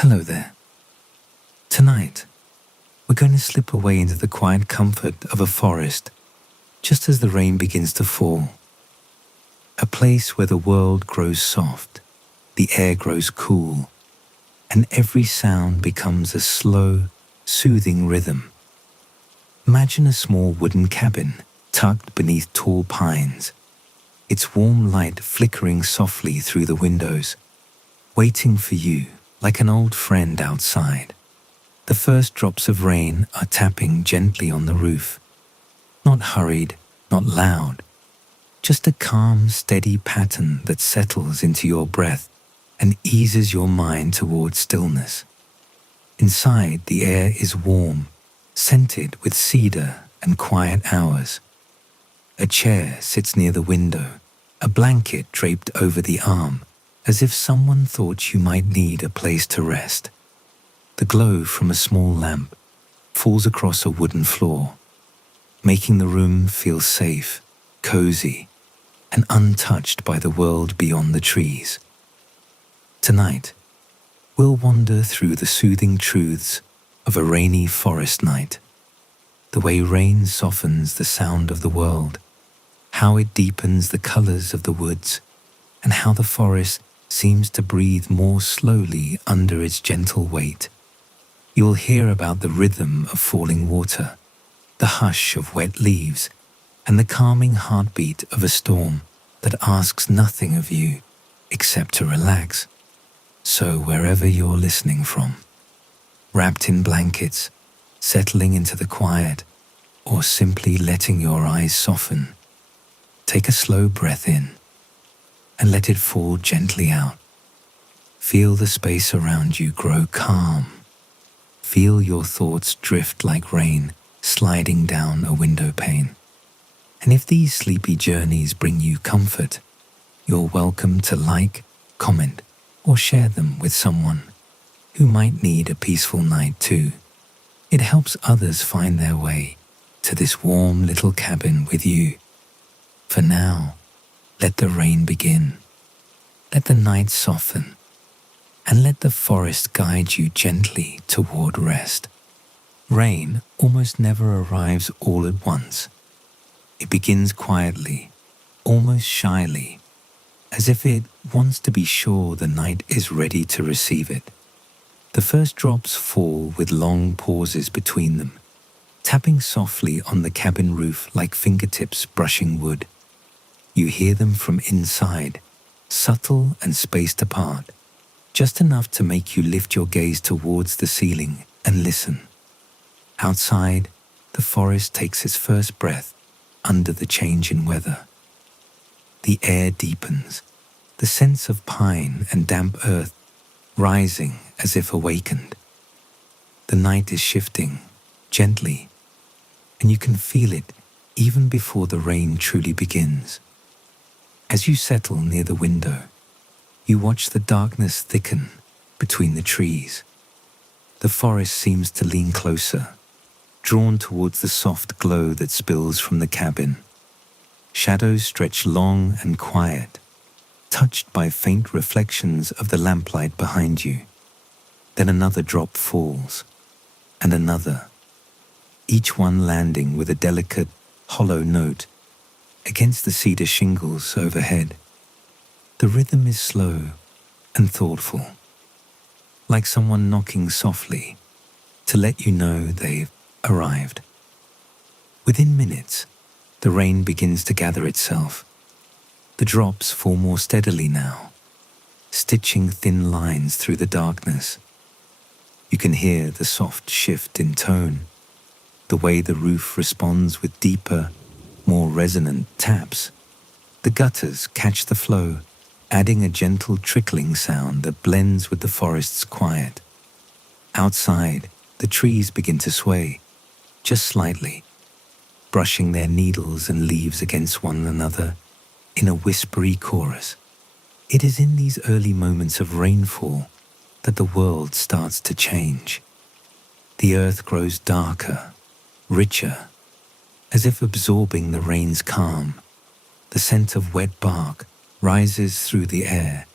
Hello there. Tonight, we're going to slip away into the quiet comfort of a forest just as the rain begins to fall. A place where the world grows soft, the air grows cool, and every sound becomes a slow, soothing rhythm. Imagine a small wooden cabin tucked beneath tall pines, its warm light flickering softly through the windows, waiting for you like an old friend outside. The first drops of rain are tapping gently on the roof. Not hurried, not loud, just a calm, steady pattern that settles into your breath and eases your mind towards stillness. Inside, the air is warm, scented with cedar and quiet hours. A chair sits near the window, a blanket draped over the arm, as if someone thought you might need a place to rest. The glow from a small lamp falls across a wooden floor, making the room feel safe, cozy, and untouched by the world beyond the trees. Tonight, we'll wander through the soothing truths of a rainy forest night. The way rain softens the sound of the world, how it deepens the colors of the woods, and how the forest seems to breathe more slowly under its gentle weight. You'll hear about the rhythm of falling water, the hush of wet leaves, and the calming heartbeat of a storm that asks nothing of you except to relax. So wherever you're listening from, wrapped in blankets, settling into the quiet, or simply letting your eyes soften, take a slow breath in and let it fall gently out. Feel the space around you grow calm. Feel your thoughts drift like rain sliding down a window pane. And if these sleepy journeys bring you comfort, you're welcome to like, comment, or share them with someone who might need a peaceful night too. It helps others find their way to this warm little cabin with you. For now, let the rain begin. Let the night soften, and let the forest guide you gently toward rest. Rain almost never arrives all at once. It begins quietly, almost shyly, as if it wants to be sure the night is ready to receive it. The first drops fall with long pauses between them, tapping softly on the cabin roof like fingertips brushing wood. You hear them from inside, subtle and spaced apart, just enough to make you lift your gaze towards the ceiling and listen. Outside, the forest takes its first breath under the change in weather. The air deepens, the sense of pine and damp earth rising as if awakened. The night is shifting, gently, and you can feel it even before the rain truly begins. As you settle near the window, you watch the darkness thicken between the trees. The forest seems to lean closer, drawn towards the soft glow that spills from the cabin. Shadows stretch long and quiet, touched by faint reflections of the lamplight behind you. Then another drop falls, and another, each one landing with a delicate, hollow note against the cedar shingles overhead. The rhythm is slow and thoughtful, like someone knocking softly to let you know they've arrived. Within minutes, the rain begins to gather itself. The drops fall more steadily now, stitching thin lines through the darkness. You can hear the soft shift in tone, the way the roof responds with deeper, more resonant taps. The gutters catch the flow, adding a gentle trickling sound that blends with the forest's quiet. Outside, the trees begin to sway, just slightly, brushing their needles and leaves against one another in a whispery chorus. It is in these early moments of rainfall that the world starts to change. The earth grows darker, richer, as if absorbing the rain's calm. The scent of wet bark rises through the air,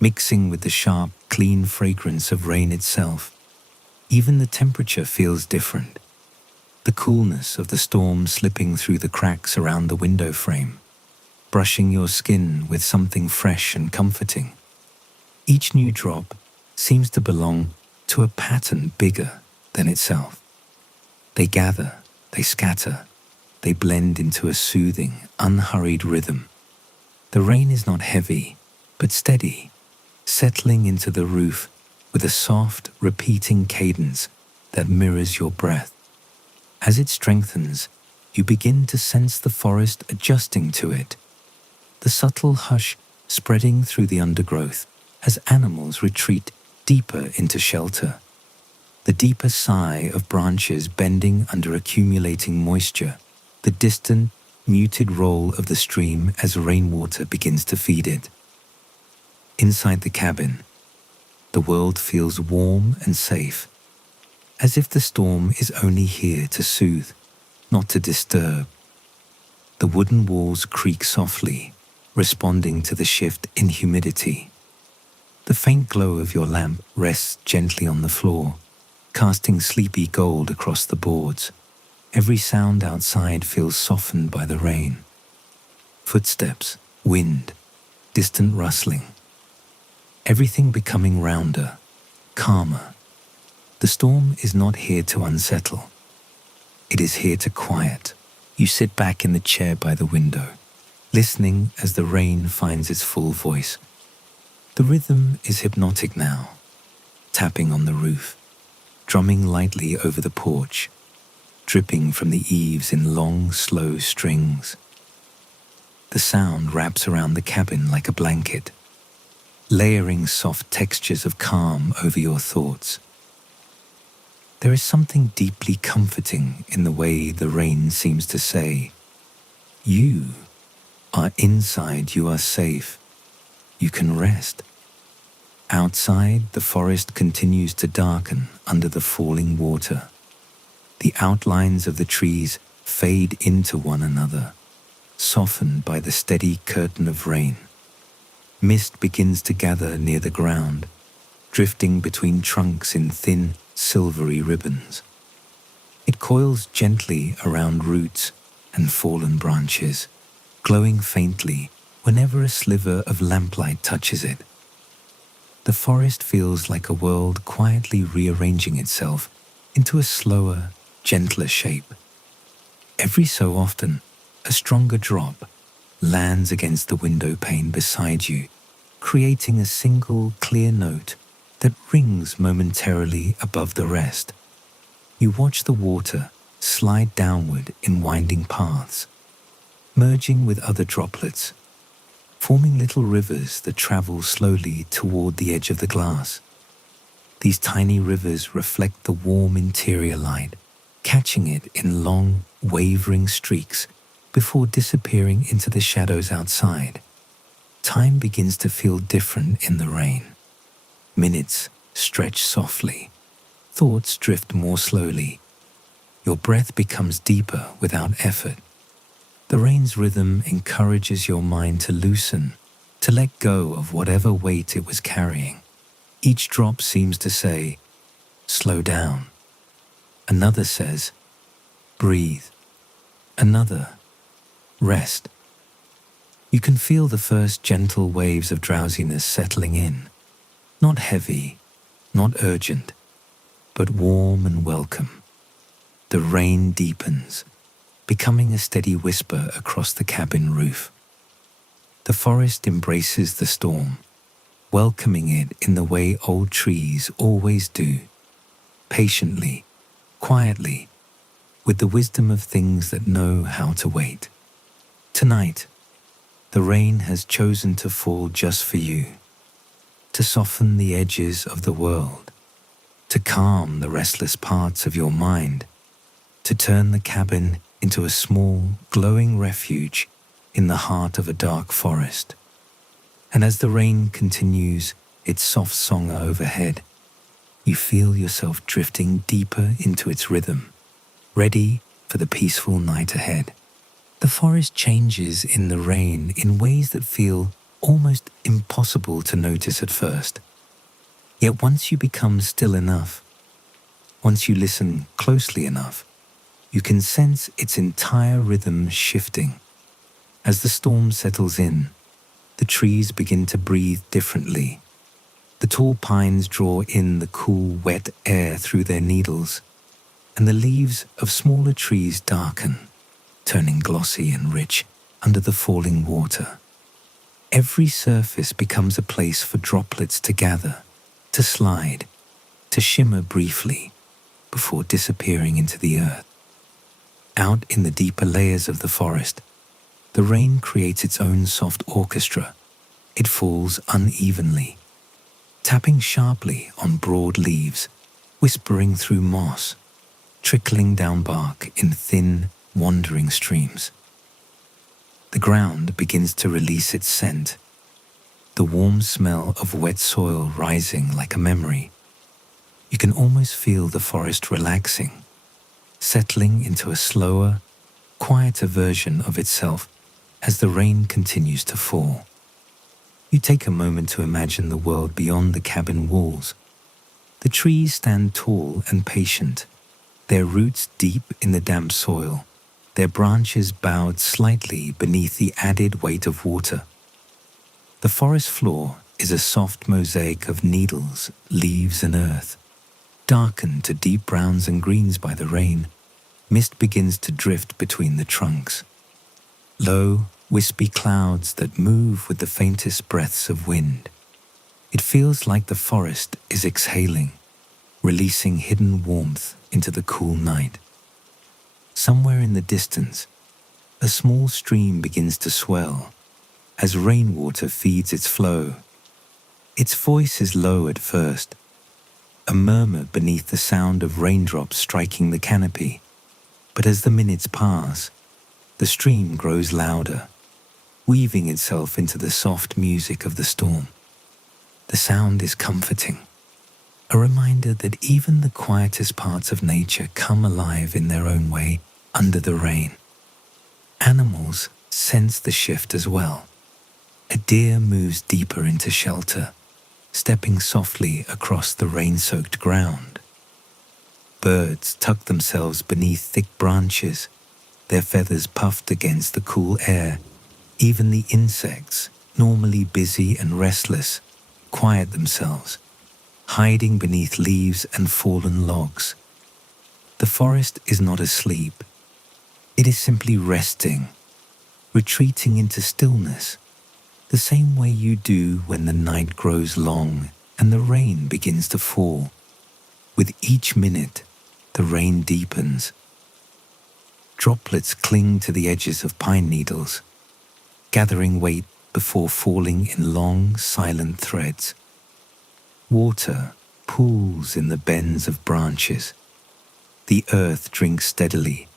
mixing with the sharp, clean fragrance of rain itself. Even the temperature feels different. The coolness of the storm slipping through the cracks around the window frame, brushing your skin with something fresh and comforting. Each new drop seems to belong to a pattern bigger than itself. They gather, they scatter, they blend into a soothing, unhurried rhythm. The rain is not heavy, but steady, settling into the roof with a soft, repeating cadence that mirrors your breath. As it strengthens, you begin to sense the forest adjusting to it, the subtle hush spreading through the undergrowth as animals retreat deeper into shelter, the deeper sigh of branches bending under accumulating moisture, the distant, muted roll of the stream as rainwater begins to feed it. Inside the cabin, the world feels warm and safe, as if the storm is only here to soothe, not to disturb. The wooden walls creak softly, responding to the shift in humidity. The faint glow of your lamp rests gently on the floor, casting sleepy gold across the boards. Every sound outside feels softened by the rain. Footsteps, wind, distant rustling. Everything becoming rounder, calmer. The storm is not here to unsettle. It is here to quiet. You sit back in the chair by the window, listening as the rain finds its full voice. The rhythm is hypnotic now, tapping on the roof, drumming lightly over the porch, dripping from the eaves in long, slow strings. The sound wraps around the cabin like a blanket, layering soft textures of calm over your thoughts. There is something deeply comforting in the way the rain seems to say, "You are inside, you are safe, you can rest." Outside, the forest continues to darken under the falling water. The outlines of the trees fade into one another, softened by the steady curtain of rain. Mist begins to gather near the ground, drifting between trunks in thin, silvery ribbons. It coils gently around roots and fallen branches, glowing faintly whenever a sliver of lamplight touches it. The forest feels like a world quietly rearranging itself into a slower, gentler shape. Every so often, a stronger drop lands against the window pane beside you, creating a single clear note that rings momentarily above the rest. You watch the water slide downward in winding paths, merging with other droplets, forming little rivers that travel slowly toward the edge of the glass. These tiny rivers reflect the warm interior light, catching it in long, wavering streaks before disappearing into the shadows outside. Time begins to feel different in the rain. Minutes stretch softly. Thoughts drift more slowly. Your breath becomes deeper without effort. The rain's rhythm encourages your mind to loosen, to let go of whatever weight it was carrying. Each drop seems to say, "Slow down." Another says, "Breathe." Another, "Rest." You can feel the first gentle waves of drowsiness settling in. Not heavy, not urgent, but warm and welcome. The rain deepens, becoming a steady whisper across the cabin roof. The forest embraces the storm, welcoming it in the way old trees always do, patiently, quietly, with the wisdom of things that know how to wait. Tonight, the rain has chosen to fall just for you, to soften the edges of the world, to calm the restless parts of your mind, to turn the cabin into a small, glowing refuge in the heart of a dark forest. And as the rain continues its soft song overhead, you feel yourself drifting deeper into its rhythm, ready for the peaceful night ahead. The forest changes in the rain in ways that feel almost impossible to notice at first. Yet once you become still enough, once you listen closely enough, you can sense its entire rhythm shifting. As the storm settles in, the trees begin to breathe differently. The tall pines draw in the cool, wet air through their needles, and the leaves of smaller trees darken, turning glossy and rich under the falling water. Every surface becomes a place for droplets to gather, to slide, to shimmer briefly before disappearing into the earth. Out in the deeper layers of the forest, the rain creates its own soft orchestra. It falls unevenly, tapping sharply on broad leaves, whispering through moss, trickling down bark in thin, wandering streams. The ground begins to release its scent, the warm smell of wet soil rising like a memory. You can almost feel the forest relaxing, settling into a slower, quieter version of itself as the rain continues to fall. You take a moment to imagine the world beyond the cabin walls. The trees stand tall and patient, their roots deep in the damp soil, their branches bowed slightly beneath the added weight of water. The forest floor is a soft mosaic of needles, leaves, and earth. Darkened to deep browns and greens by the rain, mist begins to drift between the trunks. Low, wispy clouds that move with the faintest breaths of wind. It feels like the forest is exhaling, releasing hidden warmth into the cool night. Somewhere in the distance, a small stream begins to swell as rainwater feeds its flow. Its voice is low at first, a murmur beneath the sound of raindrops striking the canopy. But as the minutes pass, the stream grows louder, weaving itself into the soft music of the storm. The sound is comforting, a reminder that even the quietest parts of nature come alive in their own way under the rain. Animals sense the shift as well. A deer moves deeper into shelter, stepping softly across the rain-soaked ground. Birds tuck themselves beneath thick branches, their feathers puffed against the cool air. Even the insects, normally busy and restless, quiet themselves, hiding beneath leaves and fallen logs. The forest is not asleep. It is simply resting, retreating into stillness, the same way you do when the night grows long and the rain begins to fall. With each minute, the rain deepens. Droplets cling to the edges of pine needles, gathering weight before falling in long, silent threads. Water pools in the bends of branches. The earth drinks steadily,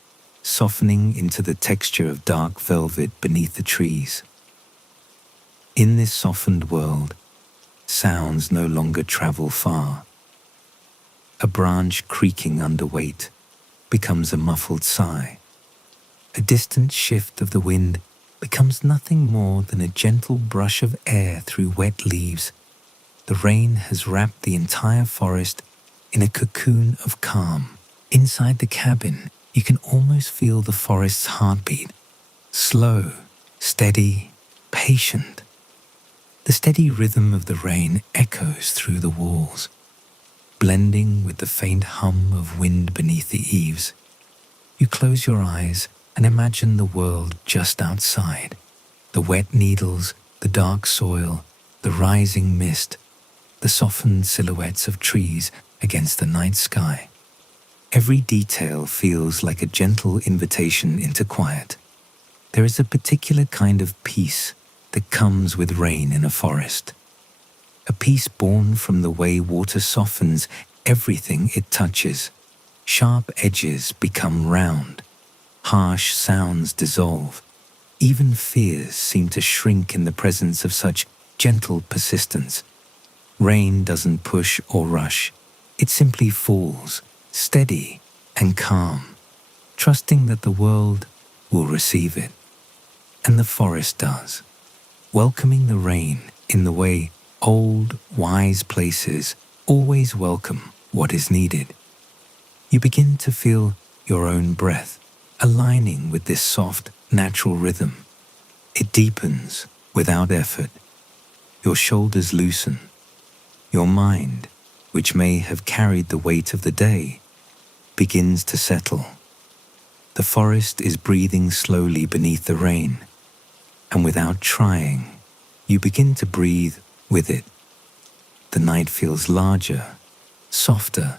softening into the texture of dark velvet beneath the trees. In this softened world, sounds no longer travel far. A branch creaking under weight becomes a muffled sigh. A distant shift of the wind becomes nothing more than a gentle brush of air through wet leaves. The rain has wrapped the entire forest in a cocoon of calm. Inside the cabin, you can almost feel the forest's heartbeat, slow, steady, patient. The steady rhythm of the rain echoes through the walls, blending with the faint hum of wind beneath the eaves. You close your eyes and imagine the world just outside. The wet needles, the dark soil, the rising mist, the softened silhouettes of trees against the night sky. Every detail feels like a gentle invitation into quiet. There is a particular kind of peace that comes with rain in a forest. A peace born from the way water softens everything it touches. Sharp edges become round. Harsh sounds dissolve. Even fears seem to shrink in the presence of such gentle persistence. Rain doesn't push or rush. It simply falls, steady and calm, trusting that the world will receive it. And the forest does, welcoming the rain in the way old, wise places always welcome what is needed. You begin to feel your own breath aligning with this soft, natural rhythm. It deepens without effort. Your shoulders loosen. Your mind, which may have carried the weight of the day, begins to settle. The forest is breathing slowly beneath the rain, and without trying, you begin to breathe with it. The night feels larger, softer,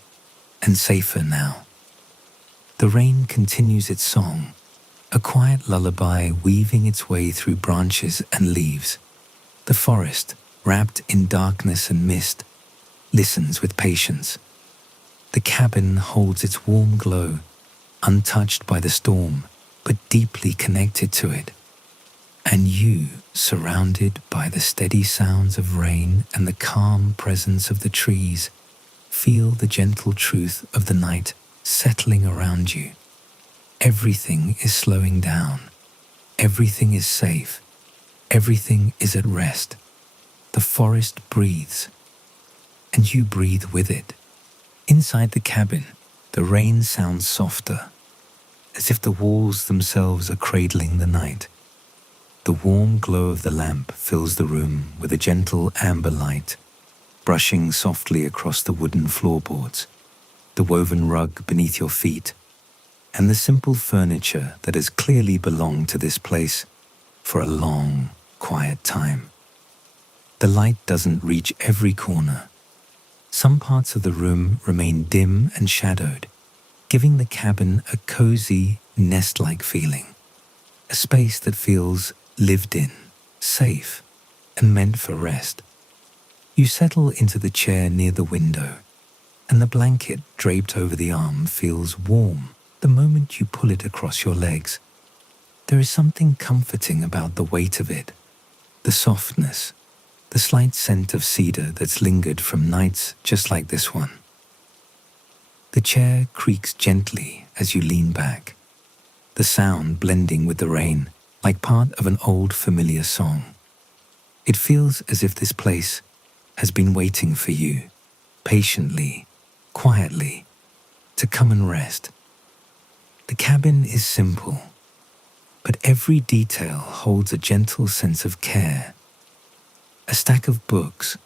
and safer now. The rain continues its song, a quiet lullaby weaving its way through branches and leaves. The forest, wrapped in darkness and mist, listens with patience. The cabin holds its warm glow, untouched by the storm, but deeply connected to it. And you, surrounded by the steady sounds of rain and the calm presence of the trees, feel the gentle truth of the night settling around you. Everything is slowing down. Everything is safe. Everything is at rest. The forest breathes, and you breathe with it. Inside the cabin, the rain sounds softer, as if the walls themselves are cradling the night. The warm glow of the lamp fills the room with a gentle amber light, brushing softly across the wooden floorboards, the woven rug beneath your feet, and the simple furniture that has clearly belonged to this place for a long, quiet time. The light doesn't reach every corner. Some parts of the room remain dim and shadowed, giving the cabin a cozy, nest-like feeling, a space that feels lived in, safe, and meant for rest. You settle into the chair near the window, and the blanket draped over the arm feels warm the moment you pull it across your legs. There is something comforting about the weight of it, the softness, the slight scent of cedar that's lingered from nights just like this one. The chair creaks gently as you lean back, the sound blending with the rain like part of an old familiar song. It feels as if this place has been waiting for you, patiently, quietly, to come and rest. The cabin is simple, but every detail holds a gentle sense of care. A stack of books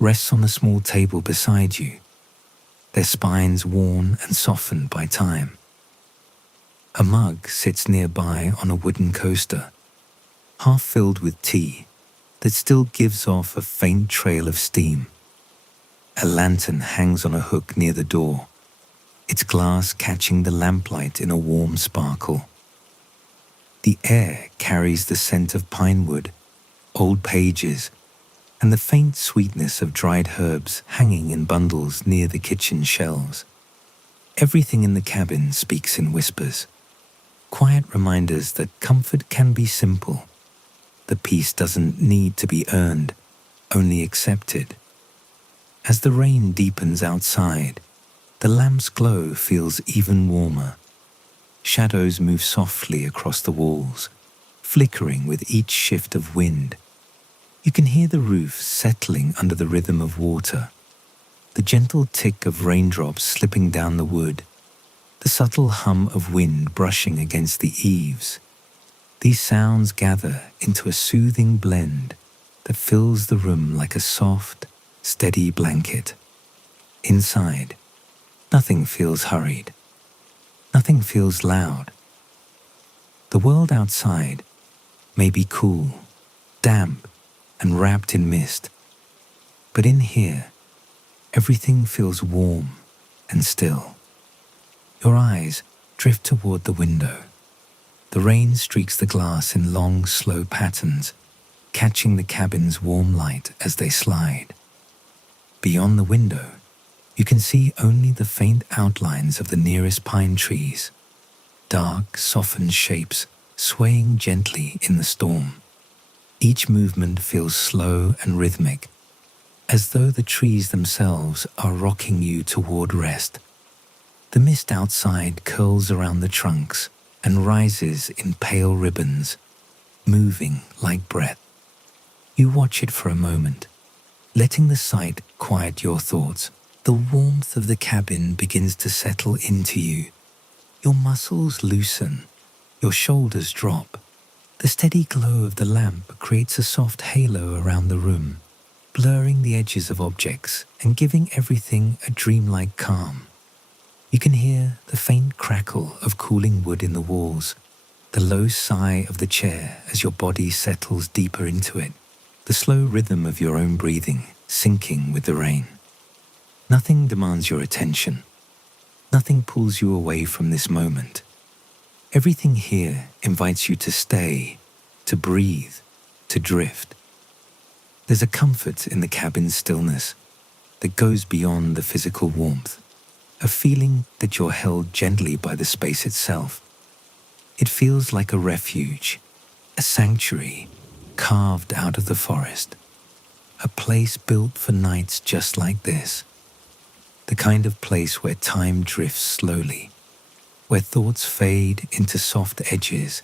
rests on a small table beside you, their spines worn and softened by time. A mug sits nearby on a wooden coaster, half filled with tea that still gives off a faint trail of steam. A lantern hangs on a hook near the door, its glass catching the lamplight in a warm sparkle. The air carries the scent of pine wood, old pages, and the faint sweetness of dried herbs hanging in bundles near the kitchen shelves. Everything in the cabin speaks in whispers, quiet reminders that comfort can be simple. The peace doesn't need to be earned, only accepted. As the rain deepens outside, the lamp's glow feels even warmer. Shadows move softly across the walls, flickering with each shift of wind. You can hear the roof settling under the rhythm of water, the gentle tick of raindrops slipping down the wood, the subtle hum of wind brushing against the eaves. These sounds gather into a soothing blend that fills the room like a soft, steady blanket. Inside, nothing feels hurried. Nothing feels loud. The world outside may be cool, damp, and wrapped in mist, but in here, everything feels warm and still. Your eyes drift toward the window. The rain streaks the glass in long, slow patterns, catching the cabin's warm light as they slide. Beyond the window, you can see only the faint outlines of the nearest pine trees, dark, softened shapes swaying gently in the storm. Each movement feels slow and rhythmic, as though the trees themselves are rocking you toward rest. The mist outside curls around the trunks and rises in pale ribbons, moving like breath. You watch it for a moment, letting the sight quiet your thoughts. The warmth of the cabin begins to settle into you. Your muscles loosen, your shoulders drop. The steady glow of the lamp creates a soft halo around the room, blurring the edges of objects and giving everything a dreamlike calm. You can hear the faint crackle of cooling wood in the walls, the low sigh of the chair as your body settles deeper into it, the slow rhythm of your own breathing syncing with the rain. Nothing demands your attention. Nothing pulls you away from this moment. Everything here invites you to stay, to breathe, to drift. There's a comfort in the cabin's stillness that goes beyond the physical warmth, a feeling that you're held gently by the space itself. It feels like a refuge, a sanctuary carved out of the forest, a place built for nights just like this, the kind of place where time drifts slowly, where thoughts fade into soft edges,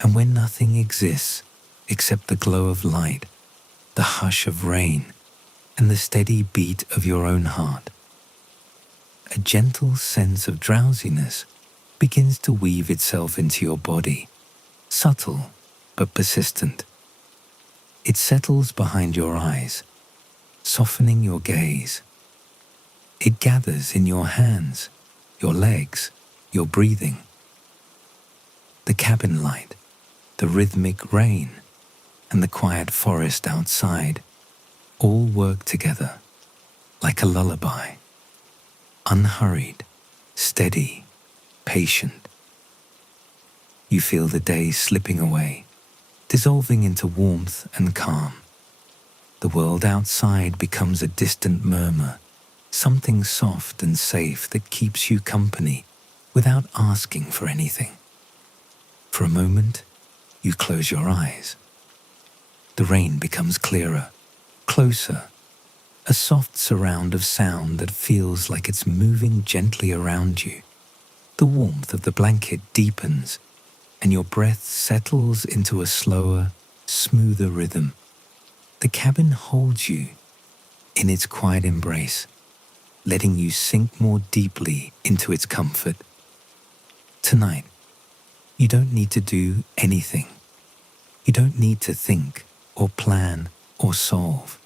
and where nothing exists except the glow of light, the hush of rain, and the steady beat of your own heart. A gentle sense of drowsiness begins to weave itself into your body, subtle but persistent. It settles behind your eyes, softening your gaze. It gathers in your hands, your legs, your breathing. The cabin light, the rhythmic rain, and the quiet forest outside all work together like a lullaby, unhurried, steady, patient. You feel the day slipping away, dissolving into warmth and calm. The world outside becomes a distant murmur, something soft and safe that keeps you company without asking for anything. For a moment, you close your eyes. The rain becomes clearer, closer, a soft surround of sound that feels like it's moving gently around you. The warmth of the blanket deepens, and your breath settles into a slower, smoother rhythm. The cabin holds you in its quiet embrace, letting you sink more deeply into its comfort. Tonight, you don't need to do anything. You don't need to think or plan or solve.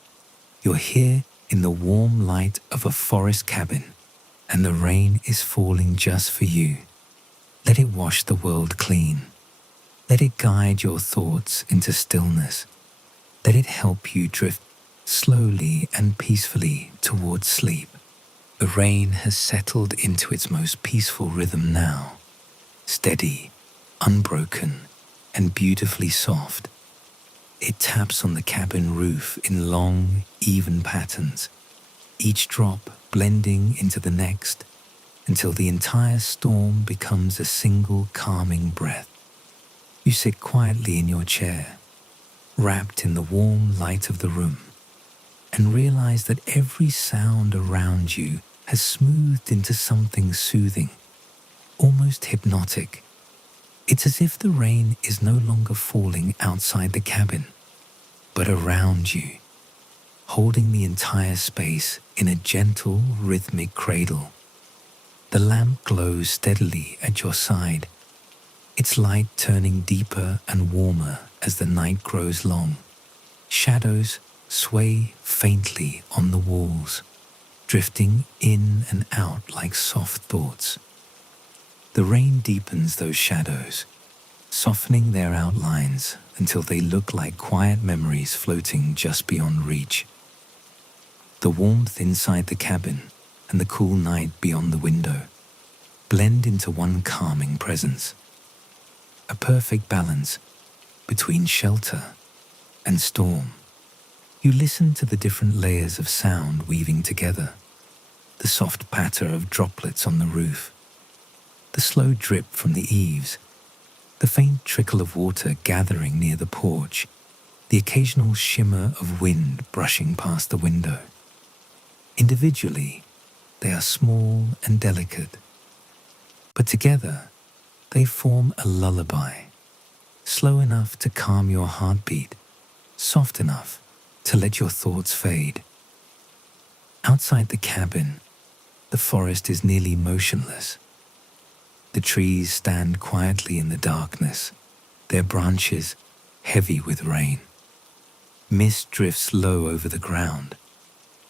You're here in the warm light of a forest cabin, and the rain is falling just for you. Let it wash the world clean. Let it guide your thoughts into stillness. Let it help you drift slowly and peacefully towards sleep. The rain has settled into its most peaceful rhythm now, steady, unbroken, and beautifully soft. It taps on the cabin roof in long, even patterns, each drop blending into the next until the entire storm becomes a single calming breath. You sit quietly in your chair, wrapped in the warm light of the room, and realize that every sound around you has smoothed into something soothing, almost hypnotic. It's as if the rain is no longer falling outside the cabin, but around you, holding the entire space in a gentle, rhythmic cradle. The lamp glows steadily at your side, its light turning deeper and warmer as the night grows long. Shadows sway faintly on the walls, drifting in and out like soft thoughts. The rain deepens those shadows, softening their outlines until they look like quiet memories floating just beyond reach. The warmth inside the cabin and the cool night beyond the window blend into one calming presence, a perfect balance between shelter and storm. You listen to the different layers of sound weaving together, the soft patter of droplets on the roof, the slow drip from the eaves, the faint trickle of water gathering near the porch, the occasional shimmer of wind brushing past the window. Individually, they are small and delicate, but together they form a lullaby, slow enough to calm your heartbeat, soft enough to let your thoughts fade. Outside the cabin, the forest is nearly motionless. The trees stand quietly in the darkness, their branches heavy with rain. Mist drifts low over the ground,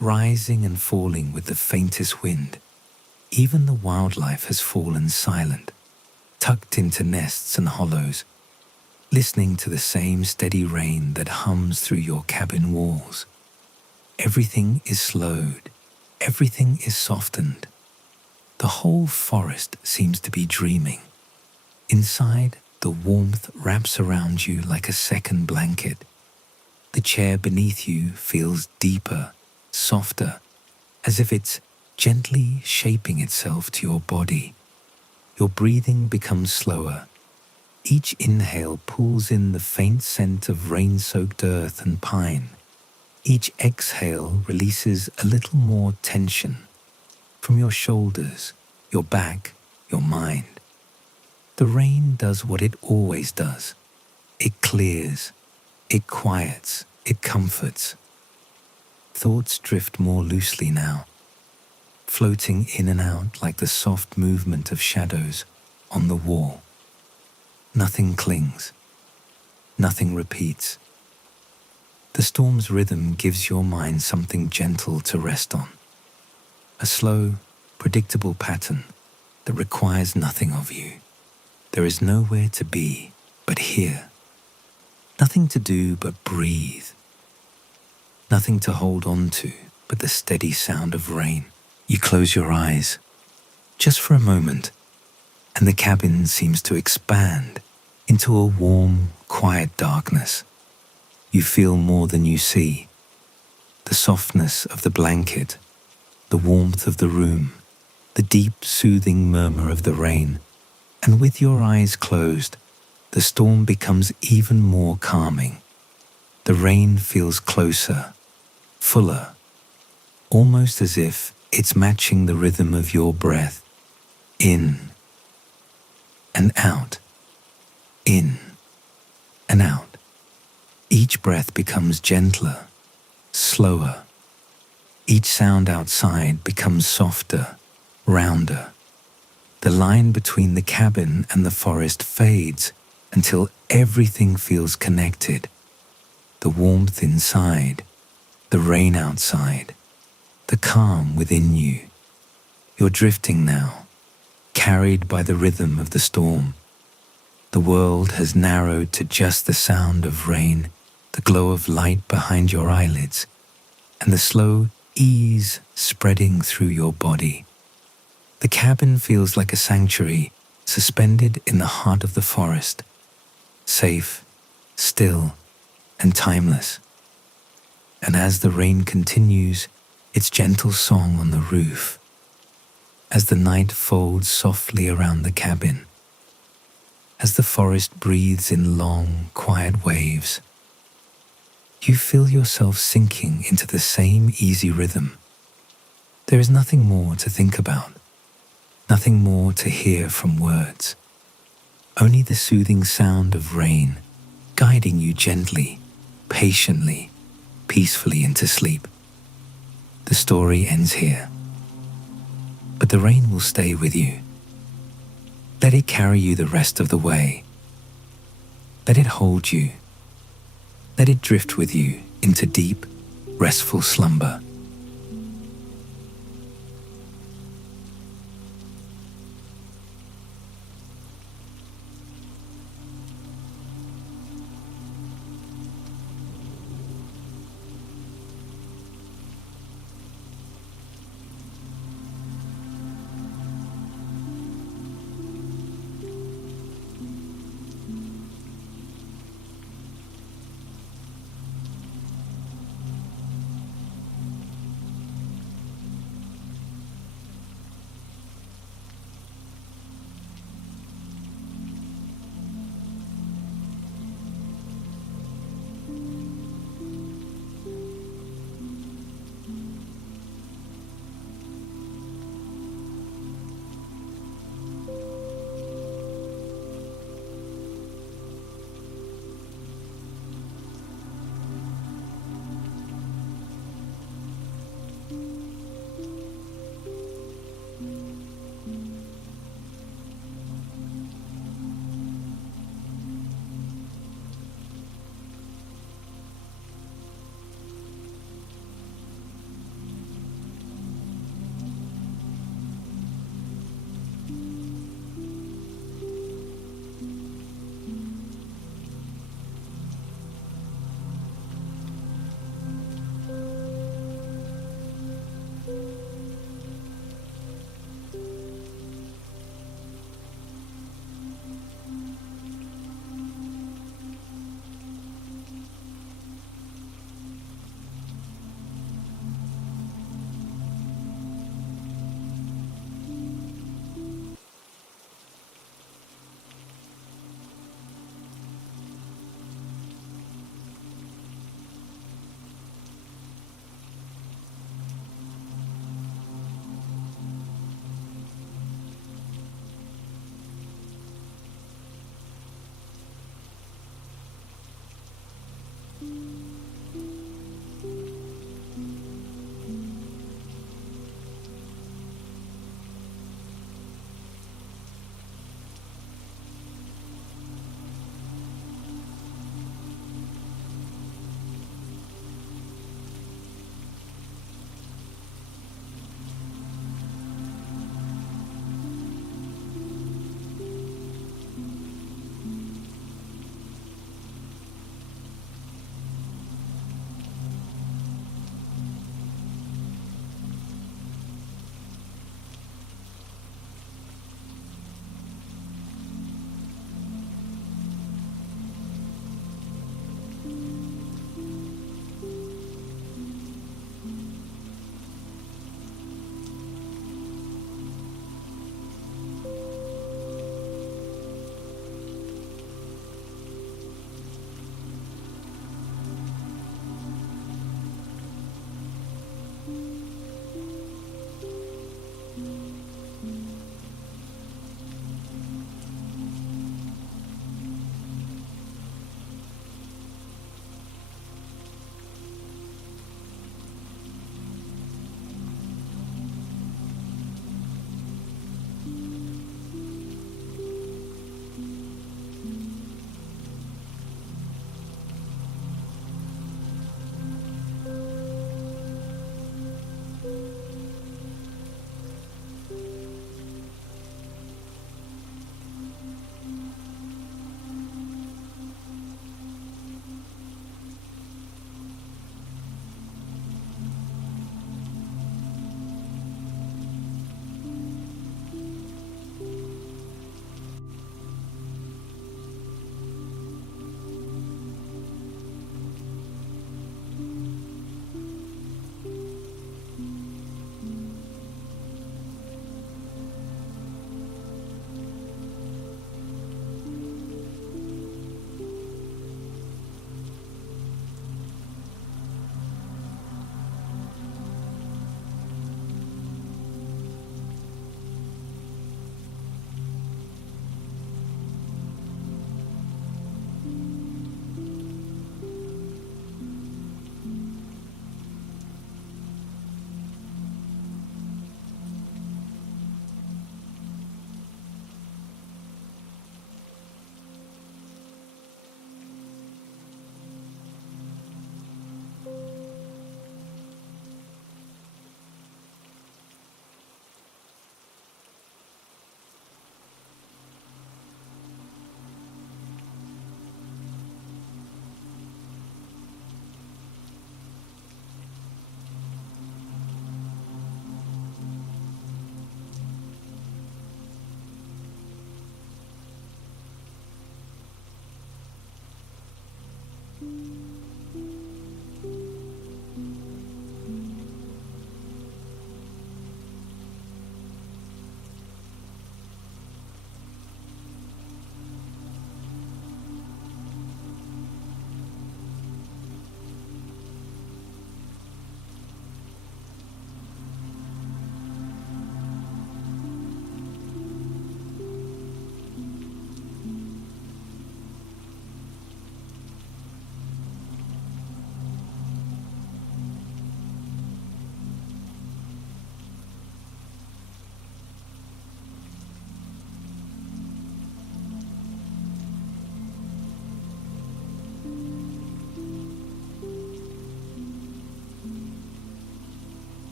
rising and falling with the faintest wind. Even the wildlife has fallen silent, tucked into nests and hollows, listening to the same steady rain that hums through your cabin walls. Everything is slowed, everything is softened. The whole forest seems to be dreaming. Inside, the warmth wraps around you like a second blanket. The chair beneath you feels deeper, softer, as if it's gently shaping itself to your body. Your breathing becomes slower. Each inhale pulls in the faint scent of rain-soaked earth and pine. Each exhale releases a little more tension from your shoulders, your back, your mind. The rain does what it always does. It clears, it quiets, it comforts. Thoughts drift more loosely now, floating in and out like the soft movement of shadows on the wall. Nothing clings, nothing repeats. The storm's rhythm gives your mind something gentle to rest on. A slow, predictable pattern that requires nothing of you. There is nowhere to be but here. Nothing to do but breathe. Nothing to hold on to but the steady sound of rain. You close your eyes, just for a moment, and the cabin seems to expand into a warm, quiet darkness. You feel more than you see. The softness of the blanket, the warmth of the room, the deep, soothing murmur of the rain. And with your eyes closed, the storm becomes even more calming. The rain feels closer, fuller, almost as if it's matching the rhythm of your breath. In and out, in and out. Each breath becomes gentler, slower. Each sound outside becomes softer, rounder. The line between the cabin and the forest fades until everything feels connected. The warmth inside, the rain outside, the calm within you. You're drifting now, carried by the rhythm of the storm. The world has narrowed to just the sound of rain, the glow of light behind your eyelids, and the slow ease spreading through your body. The cabin feels like a sanctuary suspended in the heart of the forest, safe, still, and timeless. And as the rain continues its gentle song on the roof, as the night folds softly around the cabin, as the forest breathes in long, quiet waves, you feel yourself sinking into the same easy rhythm. There is nothing more to think about, nothing more to hear from words, only the soothing sound of rain guiding you gently, patiently, peacefully into sleep. The story ends here, but the rain will stay with you. Let it carry you the rest of the way. Let it hold you. Let it drift with you into deep, restful slumber.